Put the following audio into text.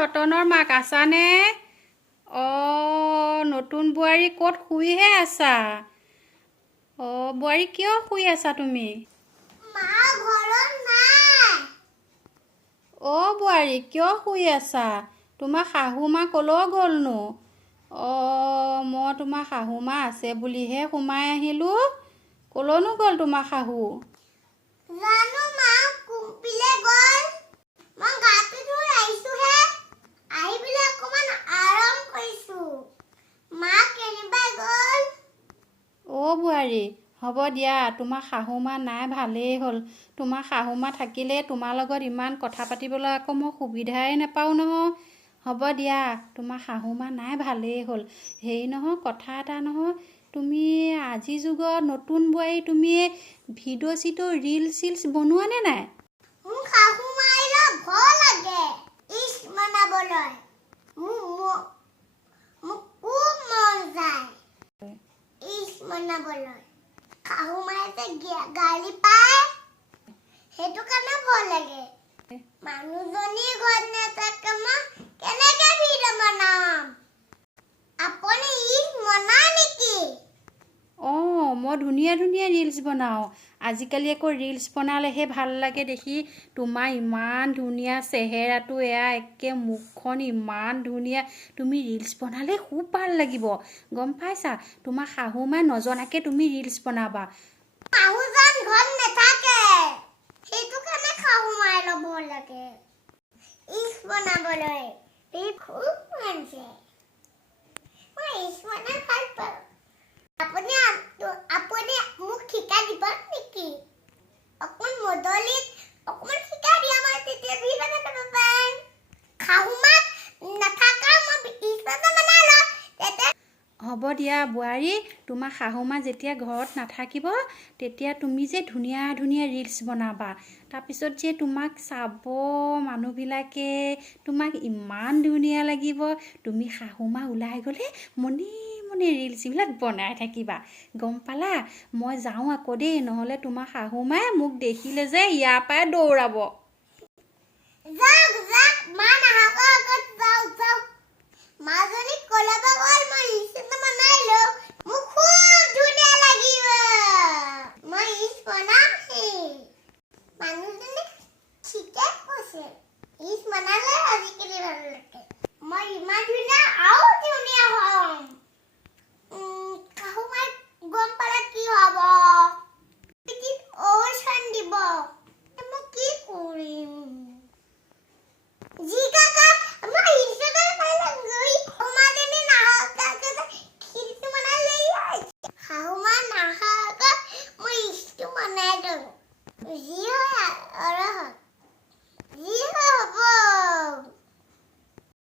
ৰতনৰ মাক আছানে? নতুন বোৱাৰী ক'ত শুইহে আছা? বোৱাৰী কিয় শুই আছা তুমি? মা ঘৰত নাই। বোৱাৰী কিয় শুই আছা? তোমাৰ শাহু মা ক'লৈ গ'লনো? মই তোমাৰ শাহু মা আছে বুলিহে সোমাই আহিলোঁ। ক'লৈনো গ'ল তোমাৰ শাহু? জানো মা কুম্পিলে গ'ল। মই গাটো ধুই আহিছোহে। আহি পেলাই অকমান আৰাম কৰিছোঁ। মা কেনিবা গ'ল? বোৱাৰী হ'ব দিয়া, তোমাৰ শাহু মা নাই ভালেই হ'ল। তোমাৰ শাহু মা থাকিলে তোমাৰ লগত ইমান কথা পাতিবলৈ আকৌ মই সুবিধাই নাপাওঁ নহয়। হ'ব দিয়া, তোমাৰ শাহু মা নাই ভালেই হ'ল। হেৰি নহয়, কথা এটা নহয়, তুমি আজিৰ যুগত নতুন বোৱাৰী তুমি ভিডিঅ' চিডিঅ' ৰিলচ বনোৱানে নাই? মোক শাহু মাইলে ভয় লাগে বনাবলৈ। মোক খুব মন যায় বনাবলৈ। শাহু মায়ে যে গালি পায়, সেইটো কাৰণে ভয় লাগে। মানুহজনী ঘৰত নাথাকে মই কেনেকে ভিডিঅ' বনাম? আপুনি বনায় নেকি? মই ধুনীয়া ৰিলচ বনাওঁ। আজিকালি আকৌ ৰিলচ বনালেহে ভাল লাগে দেখি। তোমাৰ ইমান ধুনীয়া চেহেৰাটো, এয়া একে মুখখন ইমান ধুনীয়া। তুমি ৰিলচ বনালে খুব ভাল লাগিব, গম পাইছা? তোমাৰ শাহু মায়ে নজনাকৈ তুমি ৰিলচ বনাবা। শাহুজন ঘৰত নাথাকে, সেইটো কাৰণে শাহু মাইলে ভয় লাগে বনাবলৈ। খুব মন যায়। মই বনাই ভাল পাওঁ। আপুনি মোক শিকাই দিব নেকি? অকমান মদলিত অকমান শিকাই দিয়া, মই তেতিয়া ভিডিঅ' বনাব পাৰিম। শাহু মা নাথাকা মই বনাই লওঁ। হ'ব দিয়া বোৱাৰী, তোমাৰ শাহু মা যেতিয়া ঘৰত নাথাকিব তেতিয়া তুমি যে ধুনীয়া ৰিলচ বনাবা। তাৰপিছত যে তোমাক চাব মানুহবিলাকে, তোমাক ইমান ধুনীয়া লাগিব। তুমি শাহু মা ওলাই গ'লে মনে ৰিলচবিলাক বনাই থাকিবা, গম পালা? মই যাওঁ আকৌ দেই, নহ'লে তোমাৰ শাহু মায়ে মোক দেখিলে যে ইয়াৰ পৰাই দৌৰাব।